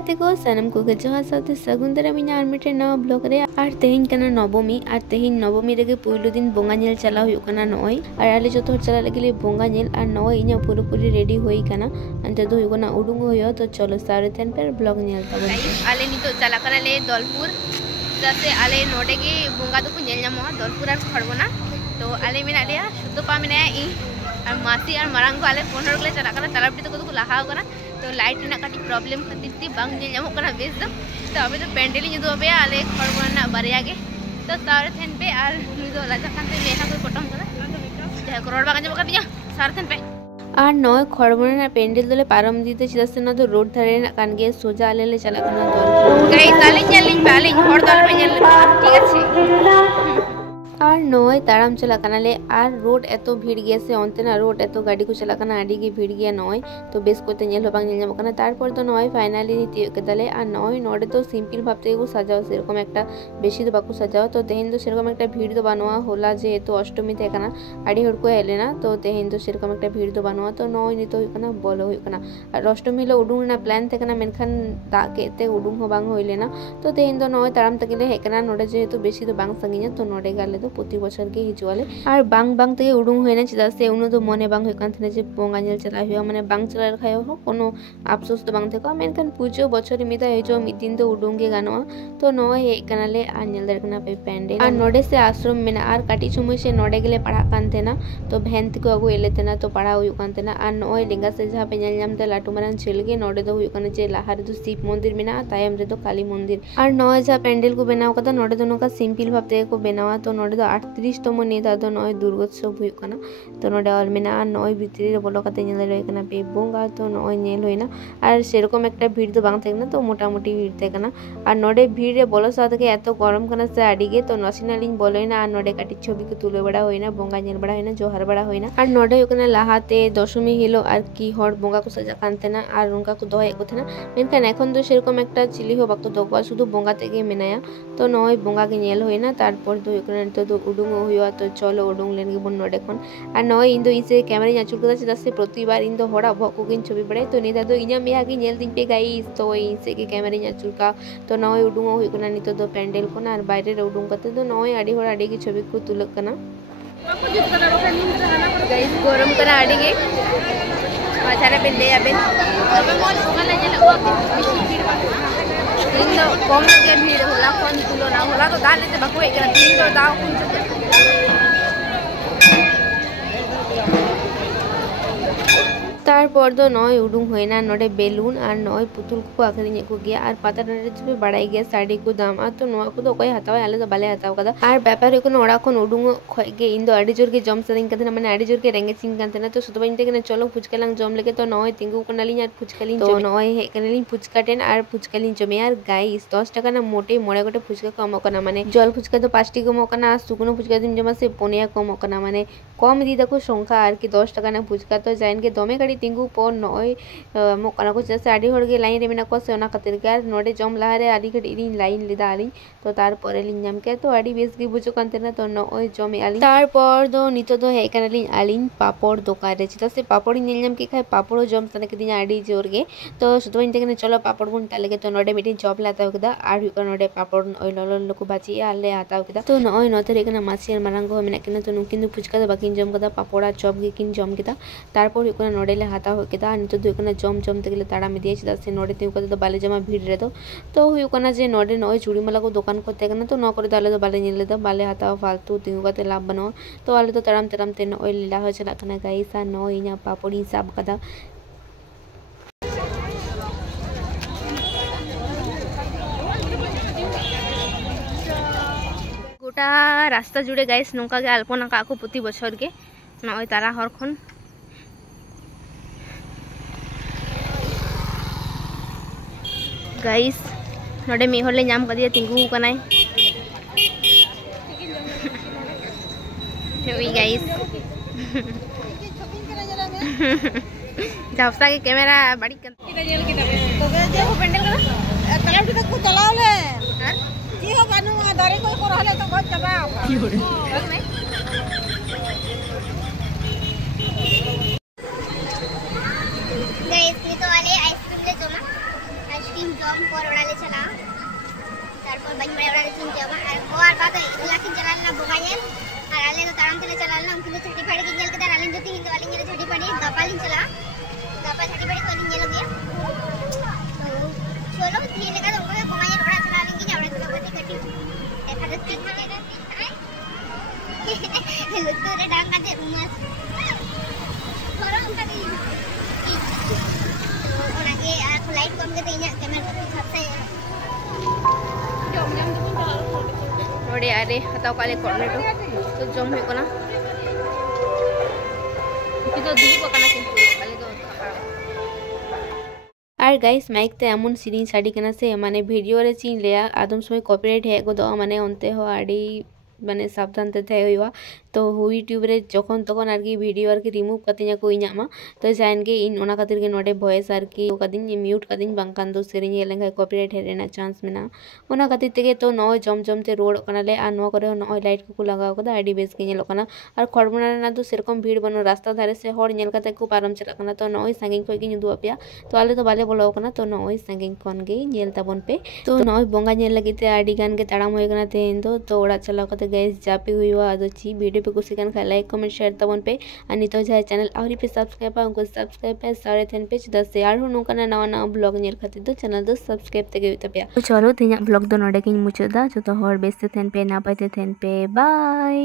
गाते को सनम को जोहार साथे सगुन दाराम आर मिटे नवा ब्लॉग रे आर तेहेन कना नवमी आर तेहेन नवमी रेगे पुइलो दिन बोंगा नेल चला हुई कना नय आर आले जतो हर चला लगे बोंगा नेल आर नय इना पूरी रेडी होई कना अंते दो हुई कना उडुंग होयो तो चलो सारे थेन पर ब्लॉग नेल तबन आले नितो चला कना ले दलपुर जाते आले नोडे के बोंगा दो को नेल ᱧᱟᱢᱚᱜᱼᱟ दलपुर आर खड़बोना तो आले मेना लिया शुद्ध पा मेना इ और मासी और मारांग को आले 15 गले चला कना तलाबटी तो को लाहा कना तो लाइट ना काटी प्रॉब्लम खातिर ती बांग नेल ᱧᱟᱢᱚᱜ कना बेस तो अबे तो पेंडल ᱧᱩᱫᱩ अबे आले खड़बोना बारिया गे तो सारे थेन पे आर नुदो लाजा खानते मेहा को पटम कना जहा करोड़ बागा ᱧᱟᱢᱚᱜ कना सारे थेन पे आर नय खड़बोना पेंडल दोले पारम दीते चिदासे ना तो रोड धारे ना कान गे सोजा आले ले चला कना दल गाइस आले हर दल पे नेल ठीक আছে और नय ताराम चला कनाले और रोड एतो भीड़ गया से अंते ना रोड एतो गाड़ी को चला कना आडी की भीड़ गया नय तो बेस कोते नेल बांग नेल ᱧᱟᱢᱚᱜ कना तारपर तो नय फाइनली नीति केदाले और नय नोडे तो सिंपल भाबते को सजाओ सेरकम एकटा बेसी तो बाकू सजाओ तो तेहेन तो सेरकम एकटा भीड़ तो बानुआ होला जे तो अष्टमी थे कना आडी हड़ को हेलेना तो तेहेन तो सेरकम एकटा भीड़ तो बानुआ तो नय नितो हुई कना बोलो हुई कना और अष्टमी लो उडुंग ना प्लान थे कना मेनखान दा केते उडुंग हो बांग होइलेना तो तेहेन तो नय ताराम तकिले हेकना नोडे जे तो बेसी तो बांग संगिना तो नोडे गाले तो प्रति बछर के हिजुआले और बांग बांग तके उडुंग होइना चिदा से उनो तो मने बांग होय कान थने जे बोंगा नेल चला हुआ माने बांग चला खायो हो कोनो अफसोस तो बांग थेको मेनखान पूजो बछर मिदा हिजो मिदिन तो उडुंग गे गानोआ तो नय हे कनाले आ नेल दर कना पे पेंडल और नोडे से आश्रम मेना और काटी समय से नोडे गेले पढ़ा कान थेना तो भेन को अगु एले थेना तो पढ़ा हुई कान थेना और नय लेंगा से जहां पे नेल नाम ते लाटू मारान छेलगे नोडे दो हुई कान जे लाहा रे तो शिव मंदिर मेना तायम रे तो काली मंदिर और नय जहां पेंडल को बनाव कदा नोडे दोनो का सिंपल भाबते को बनावा तो नोडे दो 38 तम नेता दो नय दुर्गोत्सव हुई कना तो नोडे ऑल मेना नय भितरी रे बोलो कते नेल रे कना पे बोंगा तो नय नेल होइना और सेरकम एकटा भीड़ तो बांग थेकना तो मोटा मोटी भीड़ थेकना और नोडे भीड़ रे बोलो साथ के एतो गरम कना से आडीगे तो नसिनालिन बोलोइना और नोडे काटी छवि को तुले बड़ा होइना बोंगा नेल बड़ा होइना जोहार बड़ा होइना और नोडे कना लाहाते दशमी हिलो और की हर बोंगा को सजा कानतेना और उनका को दोहे को थेना मेनखान एखन तो सेरकम एकटा चिली हो बाको दोगवा शुधु बोंगा तेगे मेनाया तो नय बोंगा के नेल होइना तारपर तो कना तो उडुंग होइया तो चलो उडुंग लेन गे बन नोडे खन और नय इन दो इसे कैमरा नाचुर कदा चिदा से प्रतिबार इन दो होड़ा भक को गिन छवि बड़े तो नेता दो इना मेहा गे नेल दिन पे गाइस तो इसे के कैमरा नाचुर का तो नय उडुंग होई कना नितो दो पेंडल को ना बाहर रे उडुंग कते तो नय आडी होड़ा आडी की छवि को तुलक कना गाइस गरम करा आडी गे बाजारे पे ले आबे तबे मोल सुगाले जे लगो बेसी भीड़ इन दो कम के भीड़ होला कोन तुलना होला तो दाले ते बाको एकरा तीन दो दाव कुन तारपर दो नय उडुंग होइना नोडे बेलुन और नय पुतुल को आखरिने को गया और पाता रे पे बड़ाई गया साड़ी को दाम और तो नय को तो कोई हताव आले तो बाले हताव कदा और व्यापार को ओड़ा खन उडुंग खगे इन दो आडी जोर के जम सदिन कते माने आडी जोर के रेंगे सिंग कानते ना तो सुतो बइनते के चलो फुचकालांग जम लेके तो नय तिंगु कनाली और फुचकालिन तो नय हे कनाली फुचका टेन और फुचकालिन जमे और गाइस 10 टाका ना मोटे मोड़े गोटे फुचका कम कना माने जल फुचका तो 5 टी कम कना सुकुनो फुचका दिन जमा से पोनिया कम कना माने कम दी देखो संख्या और की 10 टाका ना फुचका तो जाइन के दमे गाड़ी तिंगु पर नय मो कना को जैसे आडी होड़ गे लाइन रे मेना को से ओना खातिर के नोडे जम लाहारे आडी घड़ी इन लाइन लेदा आली तो तार परे लिन जाम के तो आडी बेस गे बुझो कानते ना तो नय जमे आली तार पर दो नितो दो हे कनाली आलिन पापड़ दोकान रे चिता से पापड़ नेल जाम के खाय पापड़ जम तने के दिन आडी जोर गे तो सुतो इन तने चलो पापड़ गुन ताले के तो नोडे मिटिन चॉप लाता होदा आर हुक नोडे पापड़ ओइ लल लोको बाची आले आता होदा तो नय नते रे कना मासी मारांगो मेना केना तो नुकिन फुचका दो बाकिन जम कदा पापड़ा चॉप गे किन जम केदा तारपर हुक नोडे ले हाता हो केदा नितो दो कना जम जम तगले ताड़ा में दिए चिदा से नोडे तिउ कदा तो बाले जमा भीड़ रे तो हुक ना जे नोडे नय चूड़ी माला को दुकान को तेगना तो न करे दाले तो बाले नेले तो बाले हाता फालतू तिउ कते लाभ बनो तो आले तो तड़म तड़म ते नय लीला हो चला कना गाइस आ नय इना पापड़ी सब कदा गोटा रास्ता जुड़े गाइस नौका के अल्पना का को प्रति बछर के नय तारा हर खन गाइस नोडे मिहर ले नाम कदिया तिंगु कनाय हेवी गाइस जाफसा के कैमरा बड़ी नेल के तबे जे हो पेंडल करा कलाउटी तक को चलाओ ले जी हो बानु दारे को रहले तो बहुत चबा की हो रे गाइस ये तो वाले आइसक्रीम ले जो ना आइसक्रीम जॉब पर ओड़ाले चला तारपर बाई बड़े ओड़ाले चिन जमा और बात इला किन चलाना बोगायन और आले तो ताराम तेले चलाना उनकी छठी पड़ी की नेल के दार आले जो तीन वाली नेल छठी पड़ी गपालिन चला गपा छठी पड़ी को नेल गया तो चलो तीन लगा तो बोगायन ओड़ा चला लेंगे जावड़े तो गति कटी देखा तो तीन लगा लुत्तो रे डांग काटे मस्त थोड़ा उनका दी ओना के लाइट कम के इना कैमरा को छापते जम जम तो नोड़े आरे हताव काले कॉर्नेटो तो जम हुई कोना तो दुबो कना किंतु काले तो আর গাইস মাইক তে এমন সিরিং সাডি কেনা সে মানে ভিডিও রে চিন লিয়া আদম সময় কপিরাইট হে গো মানে অন্তে হো আডি মানে সাবধান তে থাই হইবা तो यूट्यूब रे जखन तखन आरकी वीडियो आरकी रिमूव कतिना को इना तो जान के इन ओना खातिर के नोडे वॉइस आरकी कदिन म्यूट कदिन बांकान दो सेरिंग लेंगा कॉपीराइट हेरेना चांस मेना ओना खातिर तेगे तो नय जम जम ते रोड कनाले आ नो करे नय लाइट को लगाव कदा आडी बेस के नेलो कना और खड़बना ना तो सेरकम भीड़ बनो रास्ता धारे से हर नेल कते को पारम चला कना तो नय सांगिन को गिन दुआ पिया तो आले तो बाले बोलो कना तो नय सांगिन कोन गे नेल ताबन पे तो नय बोंगा नेल लगिते आडी गान के ताड़ाम होय कना तेन तो ओड़ा चला कते गाइस जापी हुईवा आदो ची वीडियो पे कुछ कान लाइक कमेंट शेयर तबन पे अनि तो जाय चैनल आउरी पे सब्सक्राइब उनको सब्सक्राइब पे सारे थेन पे 10 से यार नोका नवा नवा ब्लॉग नेल खातिर तो चैनल दो सब्सक्राइब तेगे तपया तो चलो तेना ब्लॉग दो नोडे किन मुचदा जो तो हर बेस थेन पे ना पाते थेन पे बाय।